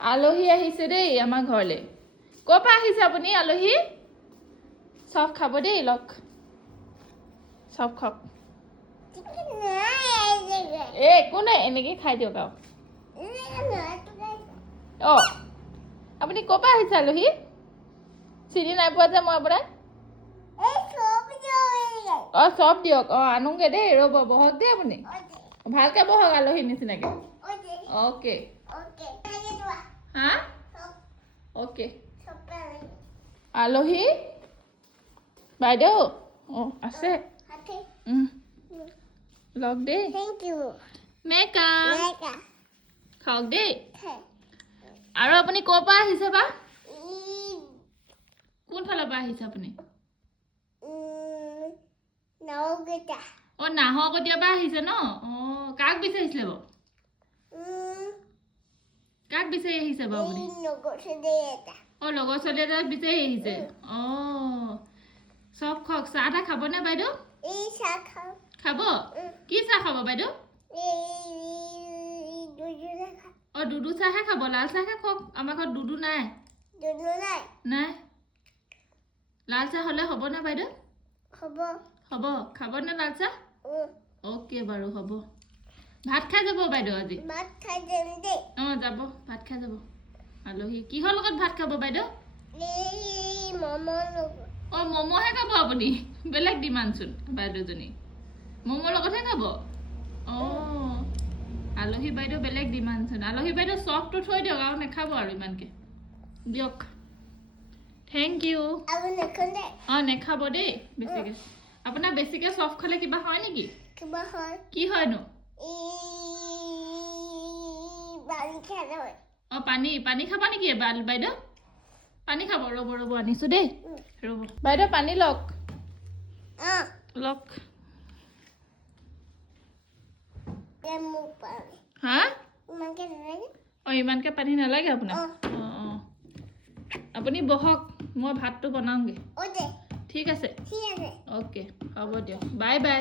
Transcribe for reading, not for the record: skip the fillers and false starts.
আলহী আহিছে দেই আমাৰ ঘৰলে ক'ৰ পৰা আহিছে আপুনি আলহী চব খাব দেই লক চব খাওক একো নাই এনেকৈ খাই দিয়ক আৰু অঁ আপুনি ক'ৰ পৰা আহিছে আলহী চিনি নাই পোৱা যে মই আপোনাক অঁ চব দিয়ক অঁ আনোগে দেই ৰ'ব বহক দেই আপুনি ভালকৈ বহক আলহী নিচিনাকৈ অ'কে হা অ'কে আলহী বাইদেউ অঁ আছে লওক দেই মেকাম খাওক দেই আৰু আপুনি ক'ৰ পৰা আহিছে বা কোনফালৰ পৰা আহিছে আপুনি অঁ নাহৰকটীয়াৰ পৰা আহিছে ন অঁ কাক বিচাৰিছিলে বাৰু কাক বিচাৰি আহিছে বাৰু আপুনি অঁ লগৰ ছোৱালী এটা বিচাৰি আহিছে অঁ চব খাওক চাহ তাহ খাবনে বাইদেউ খাব কি চাহ খাব বাইদেউ অঁ দুধু চাহহে খাব লাল চাহহে খাওক আমাৰ ঘৰত দুধু নাই নাই লাল চাহ হ'লে হ'বনে বাইদেউ হ'ব খাবনে লাল চাহ অ'কে বাৰু হ'ব ভাত খাই যাব বাইদেউ আজি অঁ যাব ভাত খাই যাব আলহী কিহৰ লগত ভাত খাব বাইদেউ অঁ ম'ম'হে খাব আপুনি বেলেগ ডিমাণ্ডচোন বাইদেউজনী ম'ম'ৰ লগতহে খাব অঁ আলহী বাইদেউ বেলেগ ডিমাণ্ডচোন আলহী বাইদেউ চফটো থৈ দিয়ক আৰু নাখাব আৰু ইমানকৈ দিয়ক থেংক ইউ অঁ নেখাব দেই বেছিকৈ আপোনাৰ বেছিকৈ চফ খালে কিবা হয় নেকি কি হয়নো অঁ পানী খাব নেকি বাইদেউ পানী খাব ৰ'ব আনিছোঁ দেই ৰ'ব বাইদেউ পানী লওক হা অঁ ইমানকৈ পানী নালাগে আপোনাক অঁ আপুনি বহক মই ভাতটো বনাওঁগৈ ঠিক আছে অ'কে হ'ব দিয়ক বাই বাই